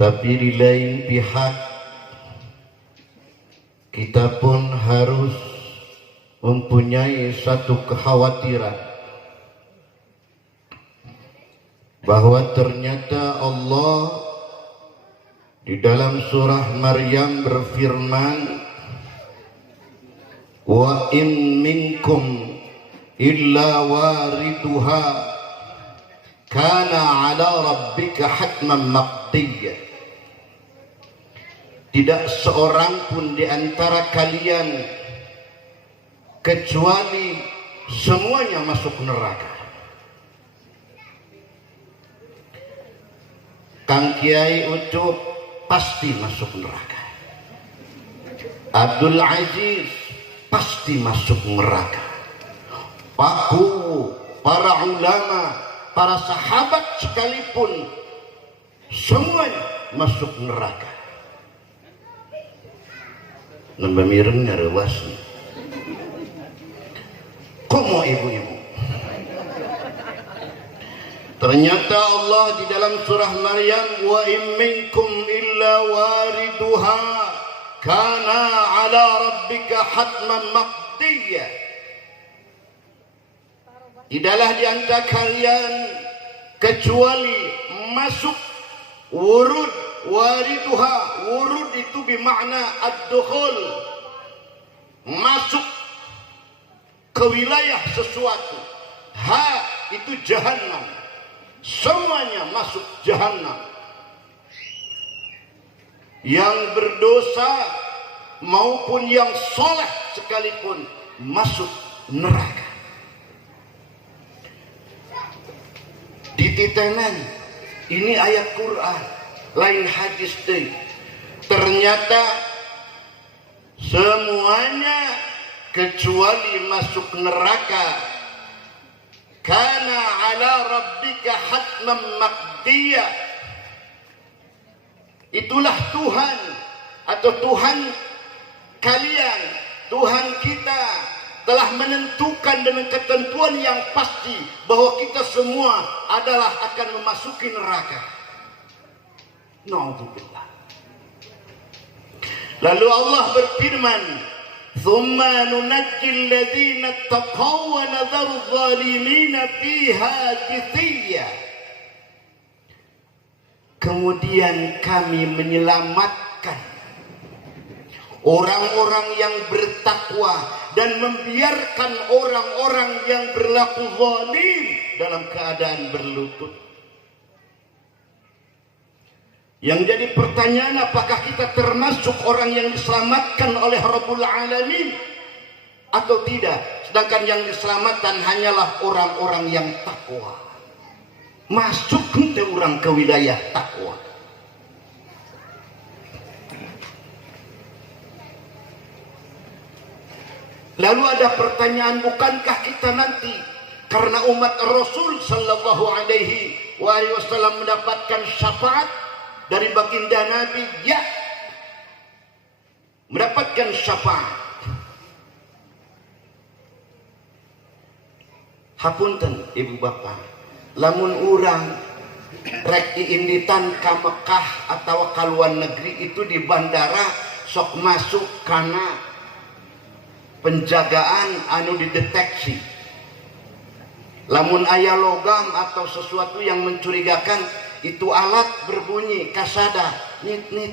Tapi di lain pihak kita pun harus mempunyai satu kekhawatiran bahwa ternyata Allah di dalam surah Maryam berfirman, wa in minkum illa wariduha kana ala rabbika hatman maqdiyya. Tidak seorang pun di antara kalian kecuali semuanya masuk neraka. Kang Kiai Ucup pasti masuk neraka. Abdul Aziz pasti masuk neraka. Pak Kuwu, para ulama, para sahabat sekalipun semuanya masuk neraka. Nambah mirengnya rewasnya. Komo ibu-ibu. Ternyata Allah di dalam surah Maryam, wa in minkum illa wariduha kana ala rabbika hatman maqdiyya. Tidaklah di antara kalian kecuali masuk wurud wariduha. Wurud itu bermakna ad-dukhul, masuk ke wilayah sesuatu. Ha itu jahannam. Semuanya masuk jahannam. Yang berdosa maupun yang soleh sekalipun masuk neraka. Dititenan ini ayat Quran, lain hadis deh. Ternyata semuanya kecuali masuk neraka kana ala rabbika hatman maqdiyya. Itulah Tuhan atau Tuhan kalian, Tuhan kita telah menentukan dengan ketentuan yang pasti bahwa kita semua adalah akan memasuki neraka. Na'udzubillah. Lalu Allah berfirman, "Tsumma nunajjil ladzina taqaw wa nadharu adh-dhalimina fiha jithiyya." Kemudian kami menyelamatkan orang-orang yang bertakwa dan membiarkan orang-orang yang berlaku zalim dalam keadaan berlutut. Yang jadi pertanyaan, apakah kita termasuk orang yang diselamatkan oleh Rabbul Alamin atau tidak? Sedangkan yang diselamatkan hanyalah orang-orang yang takwa. Masuk ke orang ke wilayah takwa. Lalu ada pertanyaan, bukankah kita nanti karena umat Rasul sallallahu alaihi wasallam mendapatkan syafaat dari baginda Nabi? Ya, mendapatkan syafaat. Hapunten ibu bapak, lamun urang rek diinditan ka Mekah atau ka luar negeri itu di bandara sok masuk karena penjagaan anu dideteksi. Lamun aya logam atau sesuatu yang mencurigakan, itu alat berbunyi kasada nit nit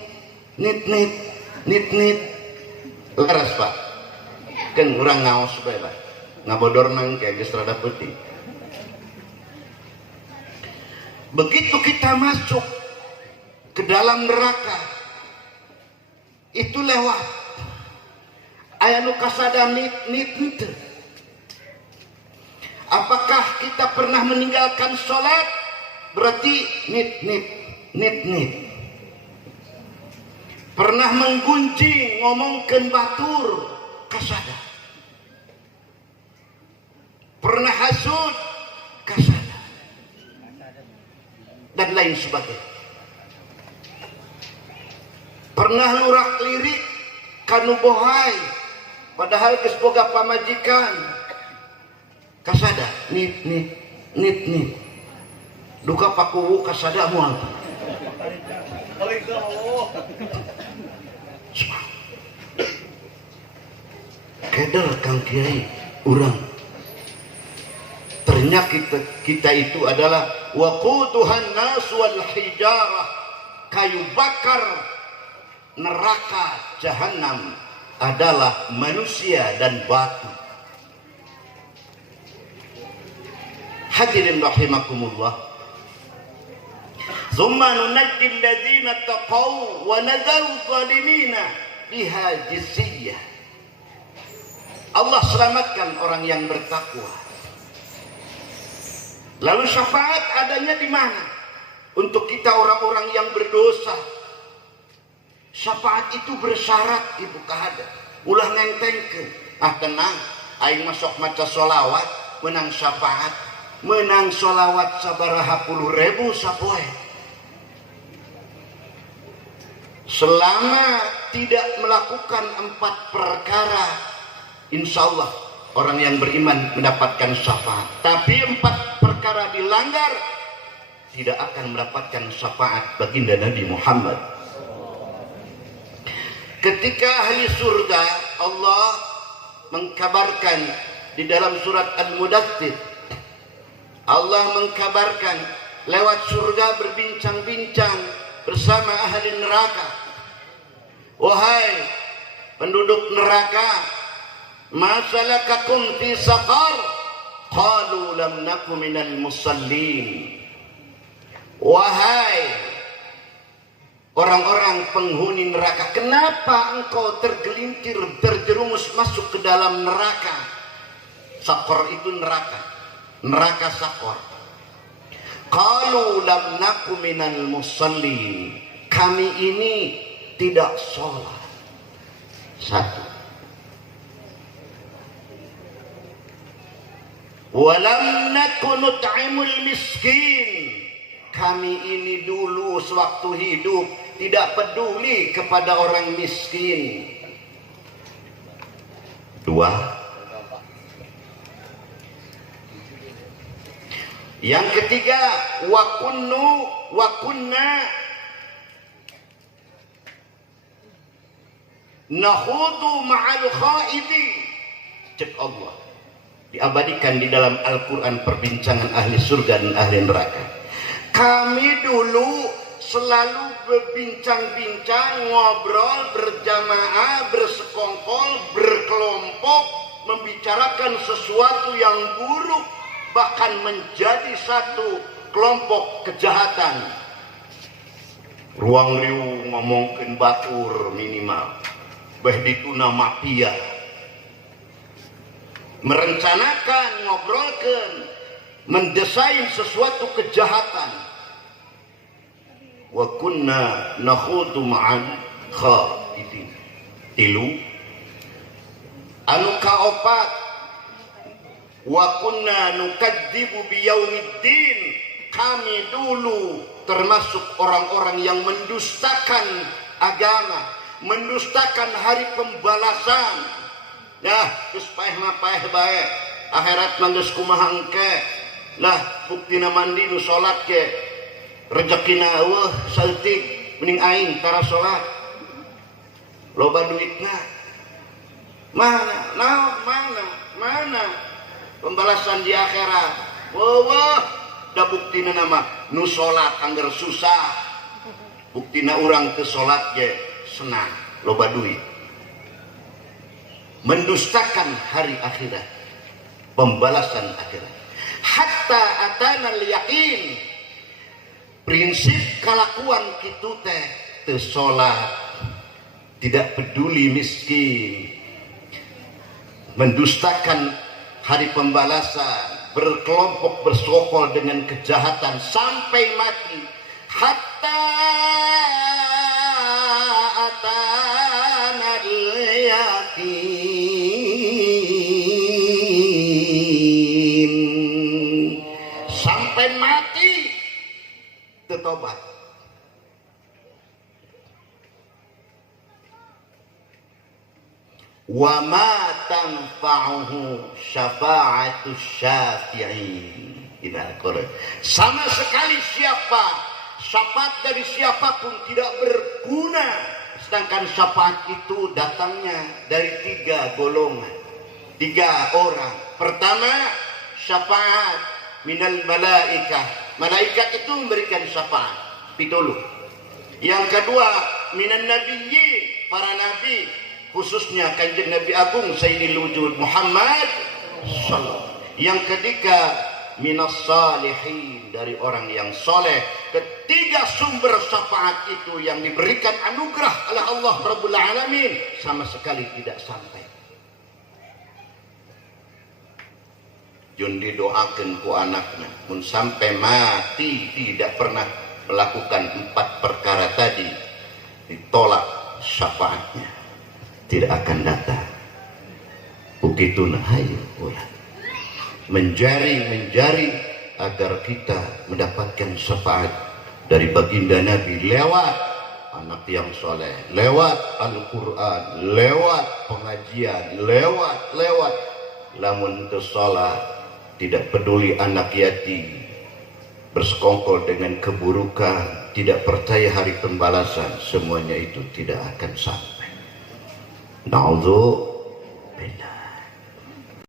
nit nit nit nit. Leres pak, kan urang ngaos bae lah, ngabodor nangke geus rada putih. Begitu kita masuk ke dalam neraka, itu lewat aya nu kasada nit nit nit. Apakah kita pernah meninggalkan sholat? Berarti nit nit nit nit. Pernah menggunjing ngomongkeun batur kasada. Pernah hasud kasada. Dan lain sebagainya. Pernah lurak lirik kanu bohai padahal geus boga pamajikan kasada nit nit nit nit. Duka pakuwu kasada moal Keder Kang Kiai urang. Ternyata kita itu adalah waquduhan nas wal hijarah, kayu bakar neraka jahanam adalah manusia dan batu. Hadirin rahimakumullah. Tsumma nunajji alladziina taqaw wa nadharu adh-dhalimina biha jisiyah. Allah selamatkan orang yang bertakwa. Lalu syafaat adanya di mana? Untuk kita orang-orang yang berdosa. Syafaat itu bersyarat ibu kahada. Ulah ngentengkeun. Tenang, aing masuk maca sholawat menang syafaat. Menang sholawat sabaraha puluh ribu sapoe. Selama tidak melakukan 4 perkara, insya Allah orang yang beriman mendapatkan syafaat. Tapi 4 perkara dilanggar, tidak akan mendapatkan syafaat baginda Nabi Muhammad. Ketika ahli surga, Allah mengkabarkan di dalam surat Al-Mudaththir, Allah mengkabarkan lewat surga berbincang-bincang bersama ahli neraka. Wahai penduduk neraka, ma salakakum fi saqar? Qalu lam naku minal musallin. Wahai orang-orang penghuni neraka, kenapa engkau tergelincir, terjerumus masuk ke dalam neraka? Saqar itu neraka. Neraka Saqar. Qalu lam naku minal musallin. Kami ini tidak sholat. 1. Walam naku nut'imul miskin. Kami ini dulu sewaktu hidup tidak peduli kepada orang miskin. 2. Yang ketiga, wa kunna nahudu ma'al khaidi. Cek Allah. Diabadikan di dalam Al-Quran perbincangan ahli surga dan ahli neraka. Kami dulu selalu berbincang-bincang, ngobrol, berjamaah, bersekongkol, berkelompok, membicarakan sesuatu yang buruk, bahkan menjadi satu kelompok kejahatan. Ruang riu ngomongkeun batur minimal, beh dituna mafia. Merencanakan, ngobrolkeun, mendesain sesuatu kejahatan. Wa kunna nakhudu ma'al khaidin. 3. Anu kaopat, wa kunna nukadzibu biyaumiddin. Kami dulu termasuk orang-orang yang mendustakan agama, mendustakan hari pembalasan. Nah, geus paeh mah paeh bae, akhirat mah geus kumaha engke. Nah, buktina mandi nu salat ge rezekina eueuh saeutik, mending aing tara salat. Loba duitna. Mana pembalasan di akhirat? Wah, da buktina nama nu salat angger susah. Buktina urang teu salat ge senang, loba duit. Mendustakan hari akhirat, pembalasan akhirat. Hatta atana al-yaqin. Prinsip kalakuan kitu teh teu salat, tidak peduli miskin, mendustakan hari pembalasan, berkelompok bersekongkol dengan kejahatan sampai mati. Hatta atana al-yaqin, sampai mati bertobat. Wa ma tanfa'uhu syafa'atus syafi'in. Sama sekali syafaat dari siapapun tidak berguna. Sedangkan syafaat itu datangnya dari 3 golongan, 3 orang. Pertama, syafaat minal malaikah. Malaikat itu memberikan syafaat, pitulung. Yang kedua, minan nabiyyin, para nabi, khususnya kanjeng Nabi Agung Sayyidil Wujud Muhammad sallallahu. Yang ketiga, minas salihin, dari orang yang soleh. Ketiga sumber syafaat itu yang diberikan anugerah oleh Allah Rabbul Alamin sama sekali tidak sampai. Jun didoakan ku anaknya pun sampai mati tidak pernah melakukan 4 perkara tadi, ditolak syafaatnya, tidak akan datang. Begitu hayu ulah menjari agar kita mendapatkan syafaat dari baginda Nabi lewat anak yang soleh, lewat Al-Quran, lewat pengajian, lewat lamun itu sholat, tidak peduli anak yatim, bersekongkol dengan keburukan, tidak percaya hari pembalasan, semuanya itu tidak akan sampai. Na'udzubillah.